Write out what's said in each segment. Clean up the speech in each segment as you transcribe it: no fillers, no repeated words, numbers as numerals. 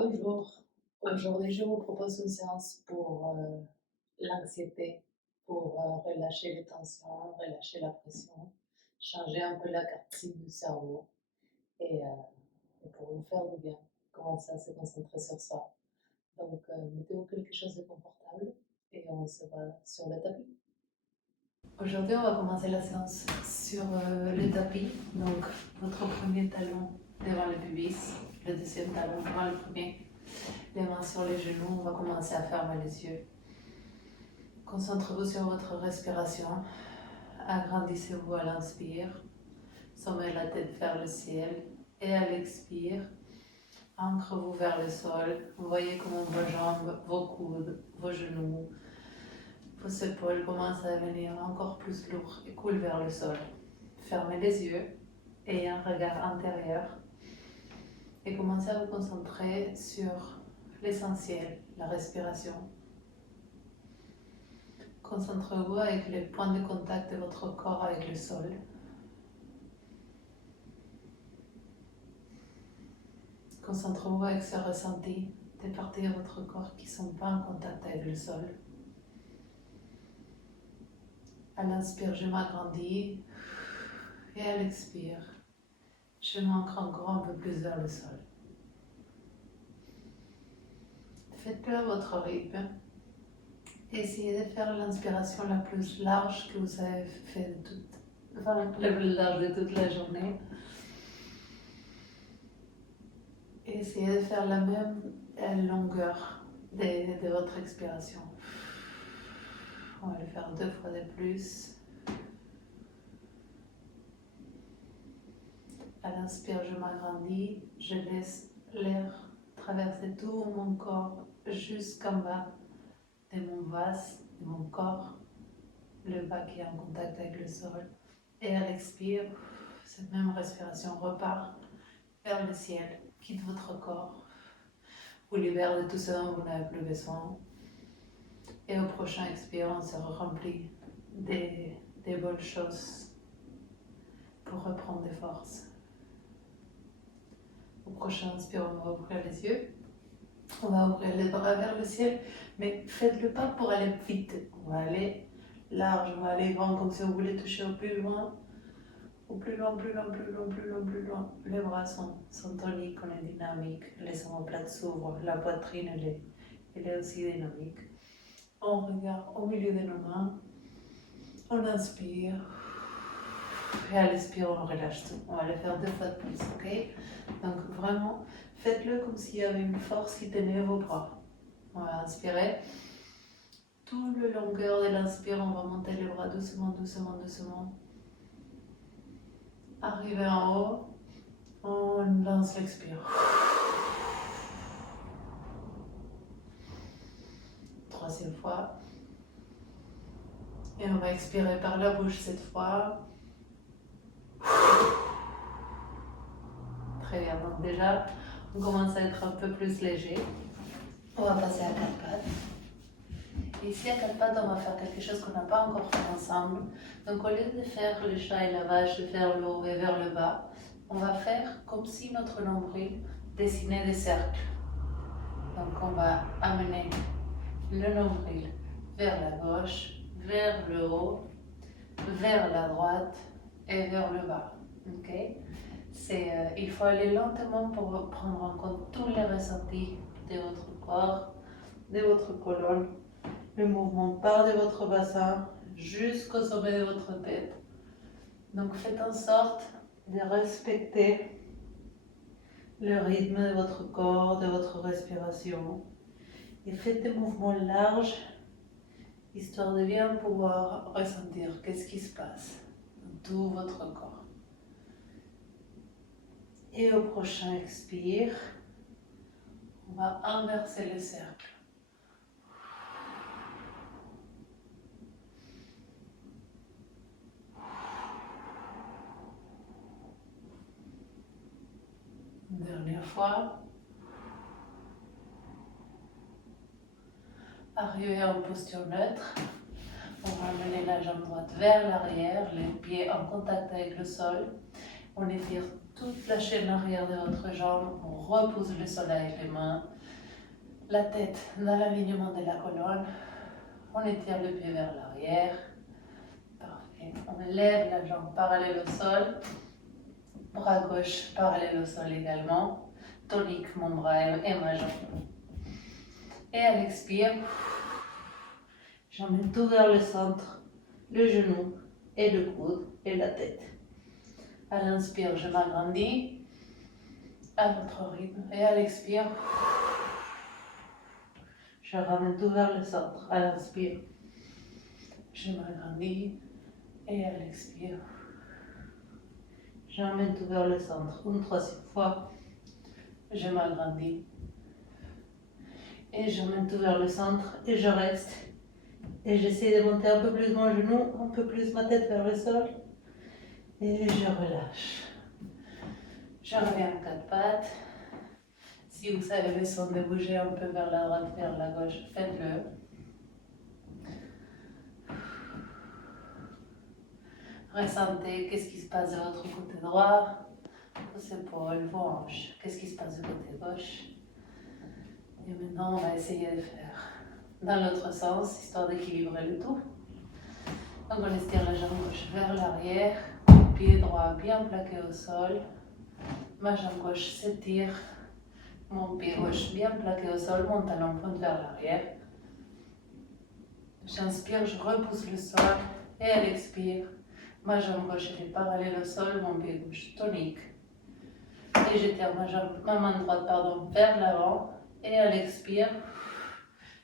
Bonjour. Aujourd'hui, je vous propose une séance pour l'anxiété, pour relâcher les tensions, relâcher la pression, changer un peu la carte du cerveau et pour vous faire du bien, commencer à se concentrer sur soi. Donc, mettez-vous quelque chose de confortable et on se va sur le tapis. Aujourd'hui, on va commencer la séance sur le tapis. Donc, votre premier talon devant le pubis, le deuxième talon devant le premier. Les mains sur les genoux, on va commencer à fermer les yeux. Concentrez-vous sur votre respiration. Agrandissez-vous à l'inspire. Sommez la tête vers le ciel. Et à l'expire, ancrez-vous vers le sol. Vous voyez comment vos jambes, vos coudes, vos genoux, vos épaules commencent à devenir encore plus lourds et coulent vers le sol. Fermez les yeux. Ayez un regard intérieur. Et commencez à vous concentrer sur l'essentiel, la respiration. Concentrez-vous avec les points de contact de votre corps avec le sol. Concentrez-vous avec ce ressenti des parties de votre corps qui ne sont pas en contact avec le sol. À l'inspire, je m'agrandis. Et à l'expire, je m'ancre encore un peu plus vers le sol. Faites-le à votre rythme. Essayez de faire l'inspiration la plus large que vous avez fait de toute, la plus large de toute la journée. Et essayez de faire la même longueur de votre expiration. On va le faire 2 fois de plus. À l'inspire, je m'agrandis, je laisse l'air traverser tout mon corps jusqu'en bas de mon vase, de mon corps, le bas qui est en contact avec le sol. Et à l'expire, cette même respiration repart vers le ciel, quitte votre corps, vous libère de tout ce dont vous n'avez plus besoin. Et au prochain expire, on se remplit des bonnes choses pour reprendre des forces. Au prochain inspire, on va ouvrir les yeux. On va ouvrir les bras vers le ciel, mais faites-le pas pour aller vite. On va aller large, on va aller grand, comme si on voulait toucher au plus loin. Au plus loin, plus loin, plus loin, plus loin, plus loin. Les bras sont toniques, on est dynamique. Les omoplates s'ouvrent, la poitrine elle est aussi dynamique. On regarde au milieu de nos mains. On inspire. Et à l'expire, on relâche tout. On va le faire 2 fois de plus, ok? Donc vraiment, faites-le comme s'il y avait une force qui tenait vos bras. On va inspirer. Tout le longueur de l'inspire, on va monter les bras doucement, doucement, doucement. Arrivé en haut, on lance l'expire. 3e fois. Et on va expirer par la bouche cette fois. Très bien, donc déjà, on commence à être un peu plus léger. On va passer à 4 pattes. Et ici, à 4 pattes, on va faire quelque chose qu'on n'a pas encore fait ensemble. Donc, au lieu de faire le chat et la vache, de faire le haut et vers le bas, on va faire comme si notre nombril dessinait des cercles. Donc, on va amener le nombril vers la gauche, vers le haut, vers la droite et vers le bas. Okay? Il faut aller lentement pour prendre en compte tous les ressentis de votre corps, de votre colonne. Le mouvement part de votre bassin jusqu'au sommet de votre tête. Donc faites en sorte de respecter le rythme de votre corps, de votre respiration. Et faites des mouvements larges, histoire de bien pouvoir ressentir qu'est-ce qui se passe dans tout votre corps. Et au prochain expire, on va inverser le cercle. Une dernière fois. Arrivé en posture neutre. On va amener la jambe droite vers l'arrière, les pieds en contact avec le sol. On étire toute la chaîne arrière de votre jambe. On repousse le sol avec les mains. La tête dans l'alignement de la colonne. On étire le pied vers l'arrière. Parfait. On lève la jambe parallèle au sol. Bras gauche parallèle au sol également. Tonique mon bras et ma jambe. Et à l'expire, j'emmène tout vers le centre, le genou et le coude et la tête. À l'inspire, je m'agrandis à votre rythme. Et à l'expire, je ramène tout vers le centre. À l'inspire, je m'agrandis. Et à l'expire, j'emmène tout vers le centre. Une troisième fois, je m'agrandis. Et j'emmène tout vers le centre et je reste. Et j'essaie de monter un peu plus mon genou, un peu plus ma tête vers le sol. Et je relâche. Je reviens en quatre pattes. Si vous avez besoin de bouger un peu vers la droite, vers la gauche, faites-le. Ressentez qu'est-ce qui se passe de votre côté droit, vos épaules, vos hanches. Qu'est-ce qui se passe du côté gauche. Et maintenant, on va essayer de faire dans l'autre sens, histoire d'équilibrer le tout. Donc on étire la jambe gauche vers l'arrière, pied droit bien plaqué au sol. Ma jambe gauche s'étire, mon pied gauche bien plaqué au sol, mon talon pointe vers l'arrière. J'inspire, je repousse le sol et à l'expire, ma jambe gauche est parallèle au sol, mon pied gauche tonique. Et j'étire ma main droite vers l'avant et à l'expire,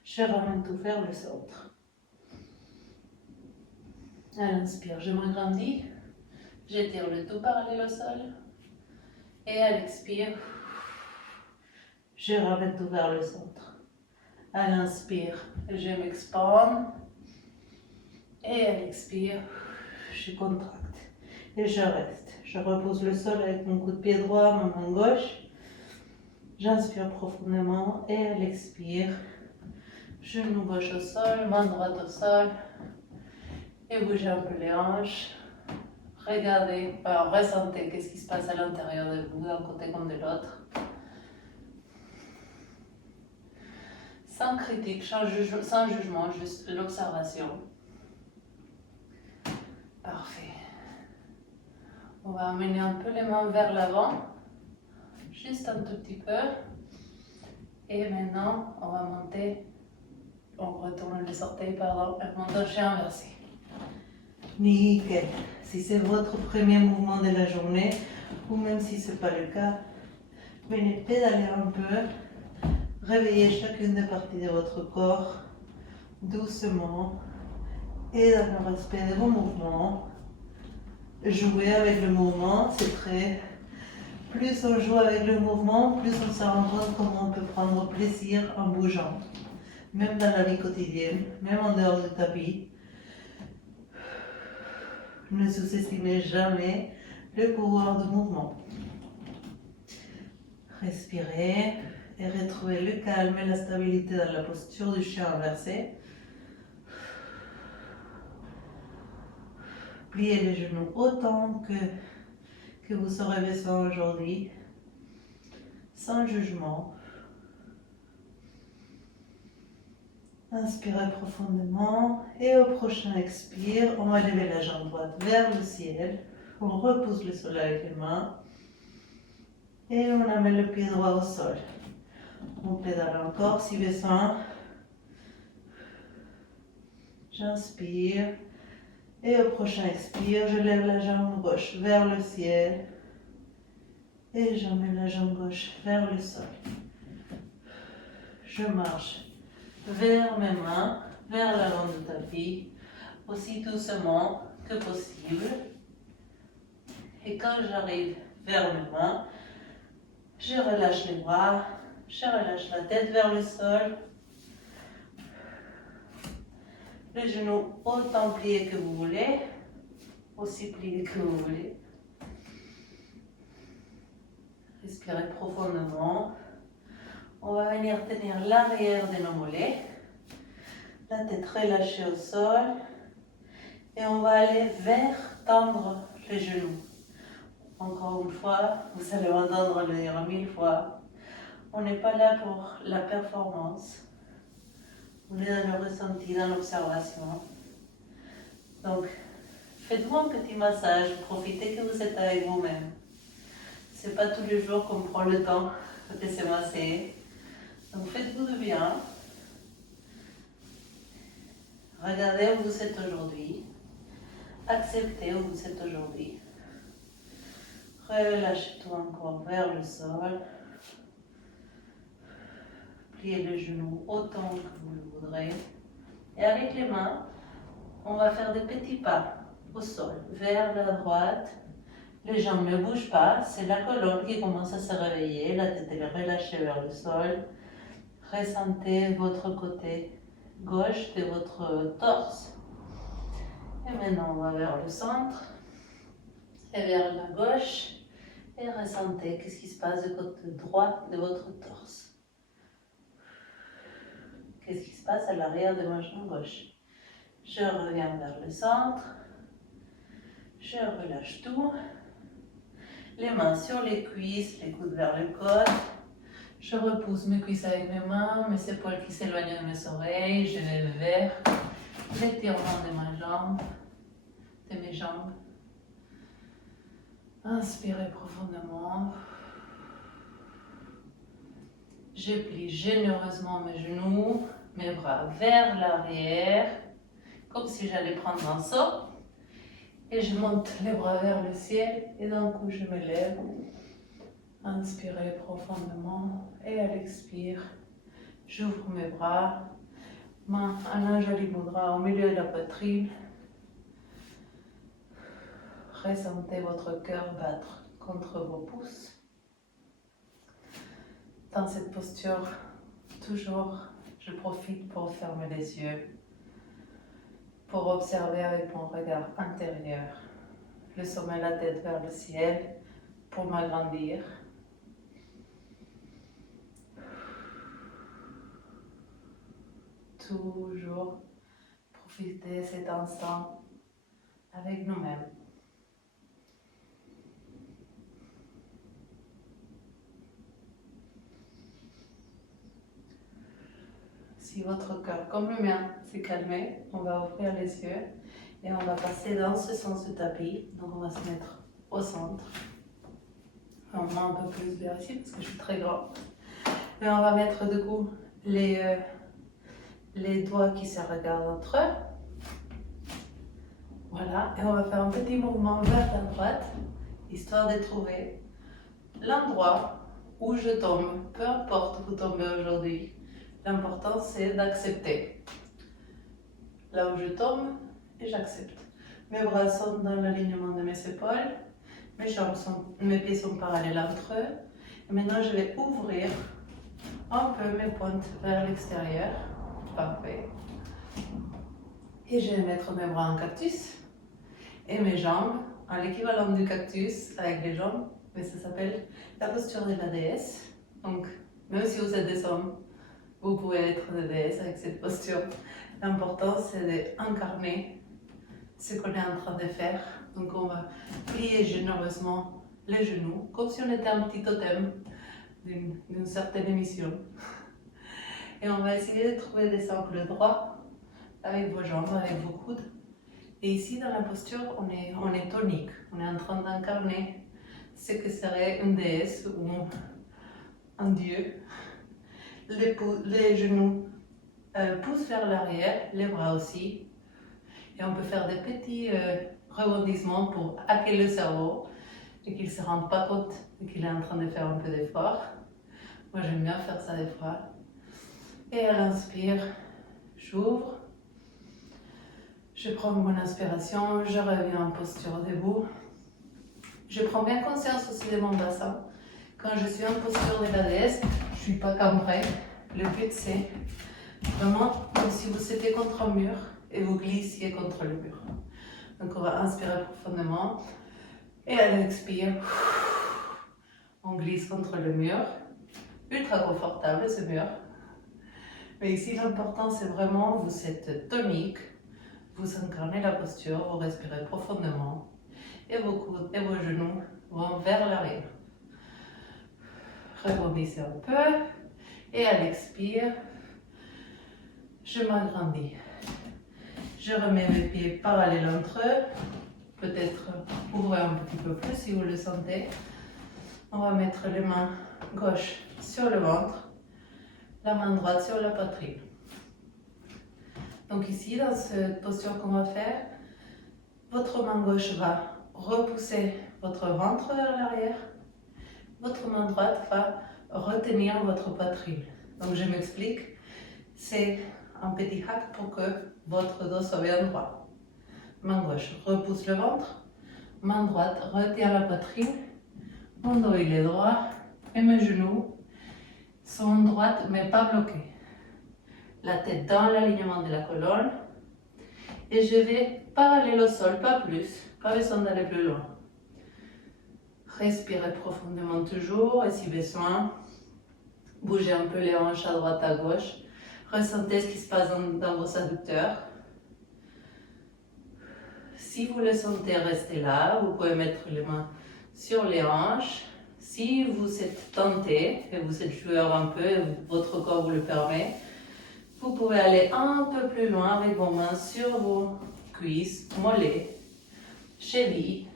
je ramène tout vers le centre. À l'inspire, je m'agrandis, j'étire le tout parallèle au sol. Et à l'expire, je ramène tout vers le centre. À l'inspire, je m'expande. Et à l'expire, je contracte. Et je reste. Je repose le sol avec mon coup de pied droit, ma main gauche. J'inspire profondément. Et à l'expire, genou gauche au sol, main droite au sol. Et bougez un peu les hanches. Regardez, ressentez qu'est-ce qui se passe à l'intérieur de vous, d'un côté comme de l'autre. Sans critique, sans jugement, juste l'observation. Parfait. On va amener un peu les mains vers l'avant, juste un tout petit peu. Et maintenant, on va monter, on retourne les orteils, pardon, et on monte en chien inversé. Nickel. Si c'est votre premier mouvement de la journée, ou même si ce n'est pas le cas, venez pédaler un peu, réveillez chacune des parties de votre corps, doucement, et dans le respect de vos mouvements. Jouer avec le mouvement, c'est très... Plus on joue avec le mouvement, plus on se rend compte comment on peut prendre plaisir en bougeant. Même dans la vie quotidienne, même en dehors du tapis. Ne sous-estimez jamais le pouvoir du mouvement. Respirez et retrouvez le calme et la stabilité dans la posture du chien inversé. Pliez les genoux autant que vous aurez besoin aujourd'hui, sans jugement. Inspirez profondément et au prochain expire, on va lever la jambe droite vers le ciel. On repousse le sol avec les mains et on amène le pied droit au sol. On pédale encore si besoin. J'inspire et au prochain expire, je lève la jambe gauche vers le ciel et j'emmène la jambe gauche vers le sol. Je marche vers mes mains, vers l'avant du tapis, aussi doucement que possible. Et quand j'arrive vers mes mains, je relâche les bras, je relâche la tête vers le sol. Les genoux autant pliés que vous voulez, aussi pliés que vous voulez. Respirez profondément. On va venir tenir l'arrière de nos mollets, la tête relâchée au sol et on va aller vers tendre les genoux. Encore une fois, vous allez m'entendre le dire 1000 fois. On n'est pas là pour la performance. On est dans le ressenti, dans l'observation. Donc, faites-vous un petit massage, profitez que vous êtes avec vous-même. C'est pas tous les jours qu'on prend le temps de se masser. Donc, faites-vous du bien. Regardez où vous êtes aujourd'hui. Acceptez où vous êtes aujourd'hui. Relâchez tout encore vers le sol. Pliez les genoux autant que vous le voudrez. Et avec les mains, on va faire des petits pas au sol, vers la droite. Les jambes ne bougent pas, c'est la colonne qui commence à se réveiller, la tête est relâchée vers le sol. Ressentez votre côté gauche de votre torse. Et maintenant, on va vers le centre et vers la gauche. Et ressentez qu'est-ce qui se passe du côté droit de votre torse. Qu'est-ce qui se passe à l'arrière de ma jambe gauche. Je reviens vers le centre. Je relâche tout. Les mains sur les cuisses, les coudes vers le côte. Je repousse mes cuisses avec mes mains, mes épaules qui s'éloignent de mes oreilles. Je vais vers l'étirement de mes jambes. Inspirez profondément. Je plie généreusement mes genoux, mes bras vers l'arrière, comme si j'allais prendre un saut. Et je monte les bras vers le ciel et d'un coup je me lève. Inspirez profondément et à l'expire, j'ouvre mes bras, main en Anjali Mudra au milieu de la poitrine. Ressentez votre cœur battre contre vos pouces. Dans cette posture, toujours, je profite pour fermer les yeux, pour observer avec mon regard intérieur le sommet de la tête vers le ciel, pour m'agrandir. Toujours profiter de cet instant avec nous-mêmes. Si votre cœur, comme le mien, s'est calmé, on va ouvrir les yeux et on va passer dans ce sens du tapis. Donc on va se mettre au centre. On va un peu plus vers ici parce que je suis très grande. Et on va mettre du coup les doigts qui se regardent entre eux. Voilà, et on va faire un petit mouvement vers la droite, histoire de trouver l'endroit où je tombe. Peu importe où vous tombez aujourd'hui, l'important c'est d'accepter. Là où je tombe, et j'accepte. Mes bras sont dans l'alignement de mes épaules, mes pieds sont parallèles entre eux. Et maintenant je vais ouvrir un peu mes pointes vers l'extérieur. Parfait. Et je vais mettre mes bras en cactus et mes jambes en l'équivalent du cactus avec les jambes, mais ça s'appelle la posture de la déesse. Donc, même si vous êtes des hommes, vous pouvez être des déesses avec cette posture. L'important, c'est d'incarner ce qu'on est en train de faire. Donc, on va plier généreusement les genoux, comme si on était un petit totem d'une certaine émission. Et on va essayer de trouver des angles droits avec vos jambes, avec vos coudes. Et ici, dans la posture, on est tonique. On est en train d'incarner ce que serait une déesse ou un dieu. Les genoux poussent vers l'arrière, les bras aussi. Et on peut faire des petits rebondissements pour hacker le cerveau et qu'il ne se rende pas compte qu'il est en train de faire un peu d'effort. Moi, j'aime bien faire ça des fois. Et à l'inspire, j'ouvre. Je prends mon inspiration, je reviens en posture debout. Je prends bien conscience aussi de mon bassin. Quand je suis en posture de la déesse, je ne suis pas cambrée. Le but, c'est vraiment comme si vous étiez contre un mur et vous glissiez contre le mur. Donc, on va inspirer profondément. Et à l'expire, on glisse contre le mur. Ultra confortable ce mur. Mais ici, l'important, c'est vraiment, vous êtes tonique. Vous incarnez la posture, vous respirez profondément et vos coudes et vos genoux vont vers l'arrière. Rebondissez un peu et à l'expire, je m'agrandis. Je remets mes pieds parallèles entre eux. Peut-être ouvrez un petit peu plus si vous le sentez. On va mettre les mains gauche sur le ventre, la main droite sur la poitrine. Donc ici, dans cette posture qu'on va faire, votre main gauche va repousser votre ventre vers l'arrière. Votre main droite va retenir votre poitrine. Donc je m'explique. C'est un petit hack pour que votre dos soit bien droit. Main gauche repousse le ventre. Main droite retient la poitrine. Mon dos il est droit et mes genoux sont droites mais pas bloqués. La tête dans l'alignement de la colonne. Et je vais parallèle au sol, pas plus. Pas besoin d'aller plus loin. Respirez profondément toujours et si besoin, bougez un peu les hanches à droite à gauche. Ressentez ce qui se passe dans vos adducteurs. Si vous le sentez, restez là. Vous pouvez mettre les mains sur les hanches. Si vous êtes tenté et vous êtes joueur un peu et votre corps vous le permet, vous pouvez aller un peu plus loin avec vos mains sur vos cuisses, mollets, chevilles.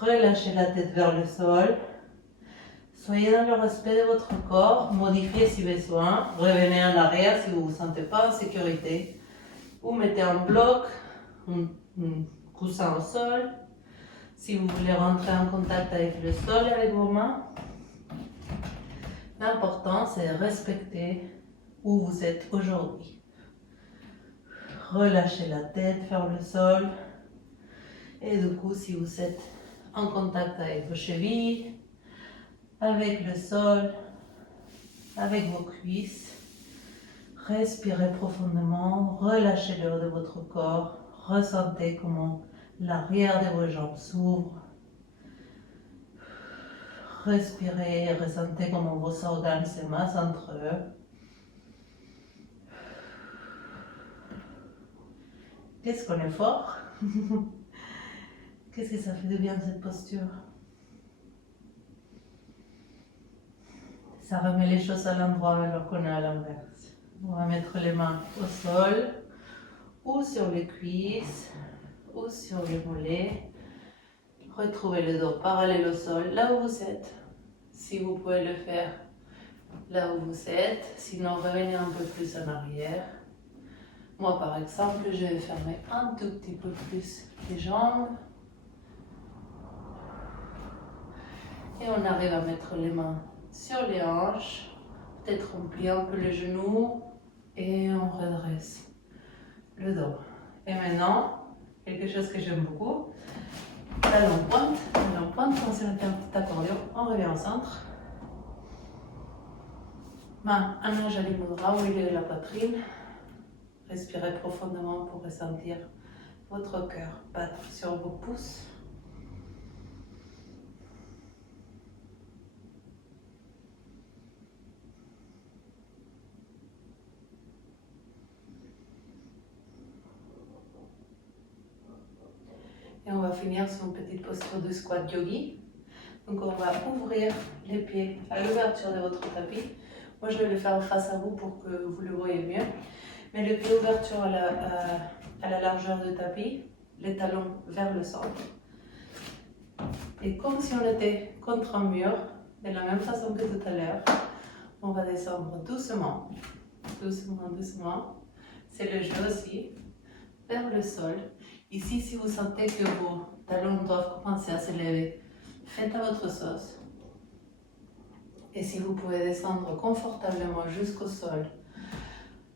Relâchez la tête vers le sol. Soyez dans le respect de votre corps. Modifiez si besoin. Revenez en arrière si vous ne vous sentez pas en sécurité. Vous mettez un bloc, un coussin au sol. Si vous voulez rentrer en contact avec le sol et avec vos mains. L'important, c'est de respecter où vous êtes aujourd'hui. Relâchez la tête vers le sol. Et du coup, si vous êtes en contact avec vos chevilles, avec le sol, avec vos cuisses, respirez profondément, relâchez le haut de votre corps, ressentez comment l'arrière de vos jambes s'ouvre. Respirez et ressentez comment vos organes se massent entre eux. Qu'est-ce qu'on est fort? Qu'est-ce que ça fait de bien cette posture? Ça remet les choses à l'endroit alors qu'on est à l'inverse. On va mettre les mains au sol, ou sur les cuisses, ou sur les mollets. Retrouvez le dos parallèle au sol, là où vous êtes. Si vous pouvez le faire là où vous êtes, sinon revenez un peu plus en arrière. Moi par exemple, je vais fermer un tout petit peu plus les jambes. Et on arrive à mettre les mains sur les hanches. Peut-être on plie un peu les genoux et on redresse le dos. Et maintenant, quelque chose que j'aime beaucoup, talon pointe, comme si on était un petit accordion, on revient au centre. Main en Anjali Mudra au milieu de la poitrine. Respirez profondément pour ressentir votre cœur battre sur vos pouces. Et on va finir sur une petite posture de squat yogi. Donc on va ouvrir les pieds à l'ouverture de votre tapis. Moi je vais le faire face à vous pour que vous le voyez mieux. Mais le pied ouverture à la largeur du tapis, les talons vers le centre. Et comme si on était contre un mur, de la même façon que tout à l'heure, on va descendre doucement, doucement. C'est le jeu aussi, vers le sol. Ici, si vous sentez que vos talons doivent commencer à s'élever, faites à votre sauce. Et si vous pouvez descendre confortablement jusqu'au sol,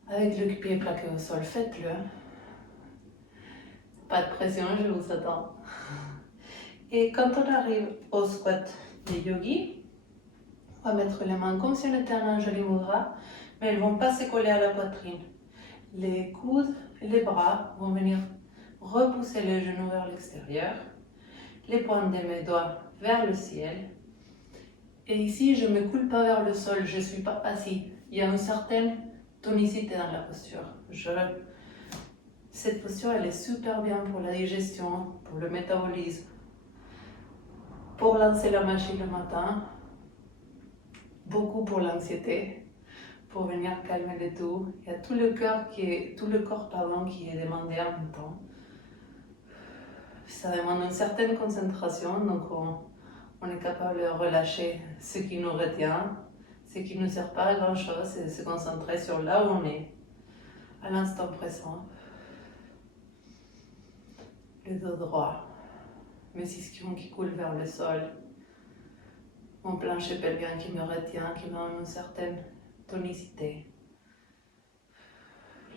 avec le pied plaqué au sol, faites-le. Pas de pression, je vous attends. Et quand on arrive au squat de yogi, on va mettre les mains comme si on était en Anjali Mudra, mais elles ne vont pas se coller à la poitrine. Les coudes et les bras vont venir repousser les genoux vers l'extérieur, les pointes de mes doigts vers le ciel. Et ici, je ne me coule pas vers le sol, je ne suis pas assis. Il y a une certaine tonicité dans la posture. Je Cette posture, elle est super bien pour la digestion, pour le métabolisme, pour lancer la machine le matin, beaucoup pour l'anxiété, pour venir calmer le tout. Il y a tout le corps qui est demandé en même temps. Ça demande une certaine concentration, donc on est capable de relâcher ce qui nous retient, ce qui ne nous sert pas à grand chose, et de se concentrer sur là où on est, à l'instant présent. Le dos droit, mes ischions qui coulent vers le sol, mon plancher pelvien qui me retient, qui me donne une certaine tonicité.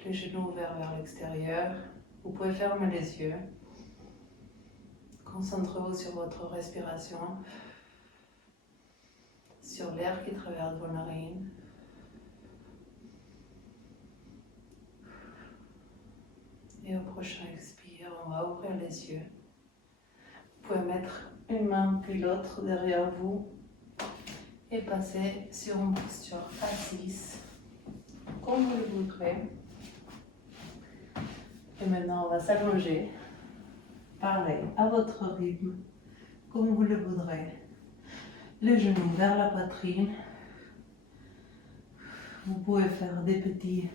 Les genoux ouverts vers l'extérieur. Vous pouvez fermer les yeux. Concentrez-vous sur votre respiration, sur l'air qui traverse vos narines. Et au prochain expire, on va ouvrir les yeux. Vous pouvez mettre une main puis l'autre derrière vous et passer sur une posture assise, comme vous le voudrez. Et maintenant, on va s'allonger. Pareil, à votre rythme, comme vous le voudrez. Les genoux vers la poitrine. Vous pouvez faire des petits,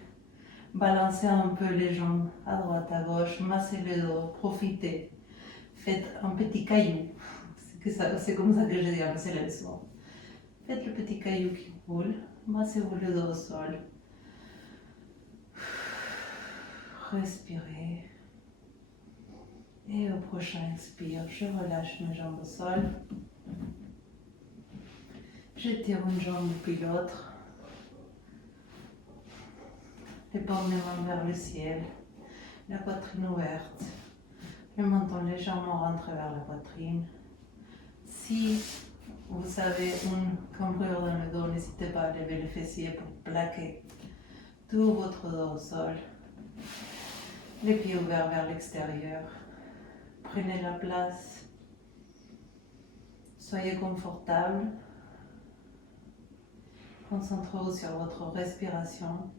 balancer un peu les jambes à droite, à gauche, masser le dos, profitez. Faites un petit caillou. C'est comme ça que je dis, c'est le son. Faites le petit caillou qui roule. Massez-vous le dos au sol. Respirez. Et au prochain expire, je relâche mes jambes au sol. Je tire une jambe puis l'autre. Les paumes des mains vers le ciel. La poitrine ouverte. Le menton légèrement rentré vers la poitrine. Si vous avez une cambrure dans le dos, n'hésitez pas à lever les fessiers pour plaquer tout votre dos au sol. Les pieds ouverts vers l'extérieur. Prenez la place. Soyez confortable. Concentrez-vous sur votre respiration.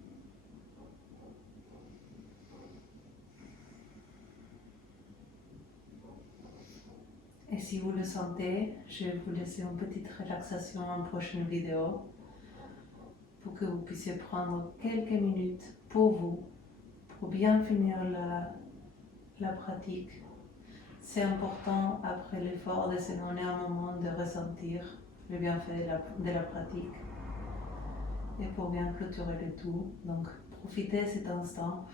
Et si vous le sentez, je vais vous laisser une petite relaxation en prochaine vidéo pour que vous puissiez prendre quelques minutes pour vous, pour bien finir la pratique. C'est important après l'effort de se donner un moment de ressentir le bienfait de la pratique et pour bien clôturer le tout. Donc profitez de cet instant.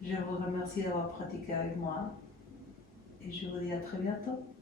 Je vous remercie d'avoir pratiqué avec moi et je vous dis à très bientôt.